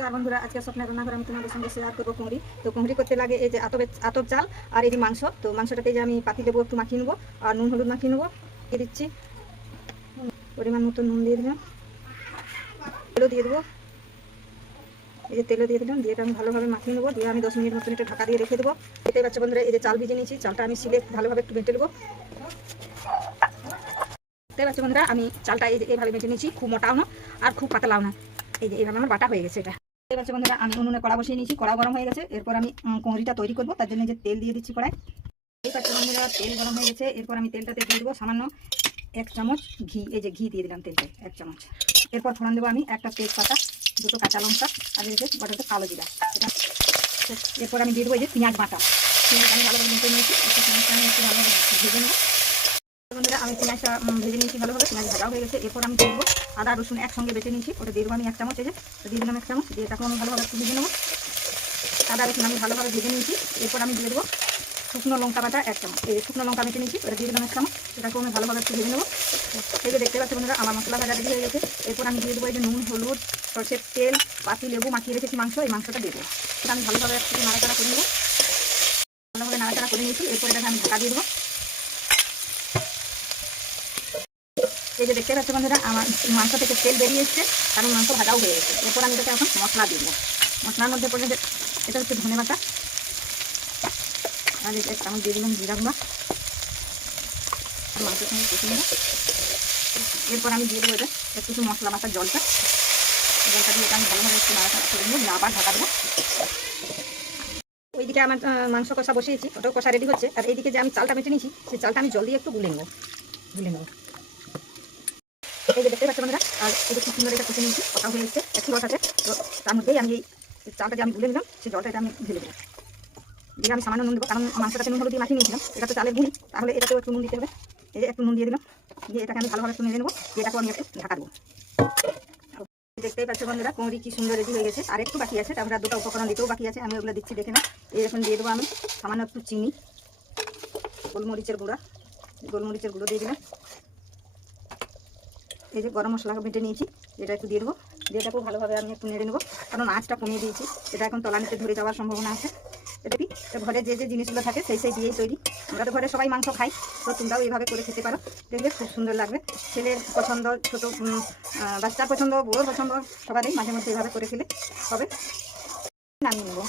বন্ধুরা, আজকে স্বপ্নের রান্নাঘর আমি তোমাদের সঙ্গে শেয়ার করবো কুঁড়ি। তো কুঁড়ি করতে লাগে এই যে আতপ চাল আর এই যে মাংস। তো মাংসটাতে যে আমি পাতি দেবো, একটু মাখিয়ে নেবো আর নুন হলুদ মাখিয়ে নেবো। দিয়ে দিচ্ছি পরিমাণ মতো নুন দিয়ে দিলাম, তেলও দিয়ে দেবো। এই যে তেলও দিয়ে দিলাম, দিয়ে আমি ভালোভাবে মাখিয়ে নেবো। দিয়ে আমি 10 মিনিট মতন একটু ঢাকা দিয়ে রেখে দেবো। দেখতে পাচ্ছ বন্ধুরা, এই যে চাল ভিজে নিয়েছি, চালটা আমি শিলে ভালোভাবে একটু বেটে নেবো। দেখতে পাচ্ছ বন্ধুরা, আমি চালটা এই যে এইভাবে বেটে নিয়েছি, খুব মোটাও না আর খুব পাতলাও না। এই যে এইভাবে আমার বাটা হয়ে গেছে। এটা দেখতে পাচ্ছ বন্ধুরা, আমি উনুনে কড়া বসিয়ে নিয়েছি, কড়া গরম হয়ে গেছে। এরপর আমি কুঁড়িটা তৈরি করবো, তার জন্য যে তেল দিয়ে দিচ্ছি কড়াই। এই পাচ্ছ বন্ধুরা, তেল গরম হয়ে গেছে। এরপর আমি তেলটাতে দিয়ে দেবো সামান্য 1 চামচ ঘি। এই যে ঘি দিয়ে দিলাম তেলটায় 1 চামচ। এরপর ফোড়ন দেবো আমি একটা তেজপাতা, 2টো কাঁচা লঙ্কা আর এই যে গোটা কালো জিরা। এরপর আমি দিয়ে দেবো এই যে পেঁয়াজ বাটা। পেঁয়াজ আমি ভালোভাবে মেখে নিয়েছি, পেঁয়াজটা আমি একটু ভালোভাবে ভেজে নেবো। বন্ধুরা, আমি পেঁয়াজটা ভেজে নিয়েছি ভালোভাবে, পেঁয়াজ ভাজা হয়ে গেছে। এরপর আমি দিয়ে দেবো আদা রসুন একসঙ্গে বেটে নিয়েছি, ওটা দিয়ে দেবো আমি 1 চামচ। এই যে দিয়ে দিলাম 1 চামচ। দিয়ে এটাকে আমি ভালোভাবে একটু ভেজে নেবো। আদা রসুন আমি ভালোভাবে ভেজে নিয়েছি। এরপর আমি দিয়ে দেবো শুকনো লঙ্কা বাটা 1 চামচ। এই শুকনো লঙ্কা বেটে নিয়েছি, ওটা দিয়ে দিলাম 1 চামচ। সেটাকে আমি ভালোভাবে একটু ভেজে নেবো। এই যে দেখতে পাচ্ছি বন্ধুরা, আমার মশলা ভাজা রেডি হয়ে গেছে। এরপর আমি দিয়ে দেবো এই যে নুন হলুদ সরষের তেল পাতি লেবু মাখিয়ে রেখেছি মাংস, এই মাংসটা দিয়ে দেবো। সেটা আমি ভালোভাবে একটু নাড়াচাড়া করে নেবো। ভালোভাবে নাড়াচাড়া করে নিয়েছি। এরপর এটাকে আমি ঢাকা দিয়ে দেবো। এই যে দেখতে পাচ্ছি বন্ধুরা, আমার মাংস থেকে তেল বেরিয়ে এসছে, কারণ মাংস ভাজাও হয়ে গেছে। এরপর আমি এটাকে এখন মশলা দিয়ে দেবো। মশলার মধ্যে পড়ে যে এটা হচ্ছে ধনে বাটা আর 1 চামচ দিয়ে দিলাম জিরা গুঁড়া আর মাংসের সঙ্গে কষে নেবো। এরপর আমি দিয়ে দেবো এটা একটু মশলা বাটার জলটা দিয়ে এটা আমি ভালোভাবে একটু নাড়াচাড়া করে নেবো, আবার ঢাকা দেবো। ওইদিকে আমার মাংস কষা বসিয়েছি, ওটাও কষা রেডি হচ্ছে। আর এইদিকে যে আমি চালটা বেটে নিয়েছি, সেই চালটা আমি জল দিয়ে একটু গুলে নেবো। এই যে দেখতে পাচ্ছি বন্ধুরা, আর এই যে খুব সুন্দর এটা কষে নিয়েছি, কথা হয়ে এসছে, একটু রস আছে। তো তার মধ্যেই আমি এই চালটা যে আমি গুলে নিলাম, সেই জলটা এটা আমি ঢেলে দেবো। দিয়ে আমি সামান্য নুন দেবো, কারণ মাংসটাকে নুন হলুদ দিয়ে মাখিয়ে নিয়েছিলাম। এটা তো চালের গুঁড়ি, তাহলে এটাকেও একটু নুন দিতে হবে। এই যে একটু নুন দিয়ে দিলাম। দিয়ে এটাকে আমি ভালোভাবে একটু নেড়ে নেবো। এটাকেও আমি একটু ঢাকা দেবো। দেখতেই পাচ্ছি বন্ধুরা, কুঁড়ি কি সুন্দর রেডি হয়ে গেছে। আর একটু বাকি আছে, তারপরে 2টা উপকরণ দিতেও বাকি আছে, আমি ওগুলো দিচ্ছি, দেখে না। এই এখন দিয়ে দেবো আমি সামান্য একটু চিনি, গোলমরিচের গুঁড়ো দিয়ে দিলাম। এই যে গরম মশলা বেটে নিয়েছি, এটা একটু দিয়ে দেবো। দিয়ে এটাকেও ভালোভাবে আমি একটু নেড়ে নেবো, কারণ আঁচটা কমিয়ে দিয়েছি। এটা এখন তলানিতে ধরে যাওয়ার সম্ভাবনা আছে। এটা কি ঘরে যে যে জিনিসগুলো থাকে সেই দিয়েই তৈরি। আমরা তো ঘরে সবাই মাংস খাই, তো তোমরাও এইভাবে করে খেতে পারো, দেখবে খুব সুন্দর লাগবে। ছেলের পছন্দ, ছোটো বাচ্চার পছন্দ, বড়োর পছন্দ, সবারই মাঝে মধ্যে এইভাবে করে খেলে হবে। নামিয়ে নেবো।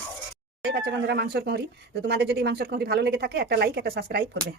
এই পাচ্ছ বন্ধুরা মাংসের কুঁড়ি। তো তোমাদের যদি মাংসের কুঁড়ি ভালো লেগে থাকে, একটা লাইক একটা সাবস্ক্রাইব করবে।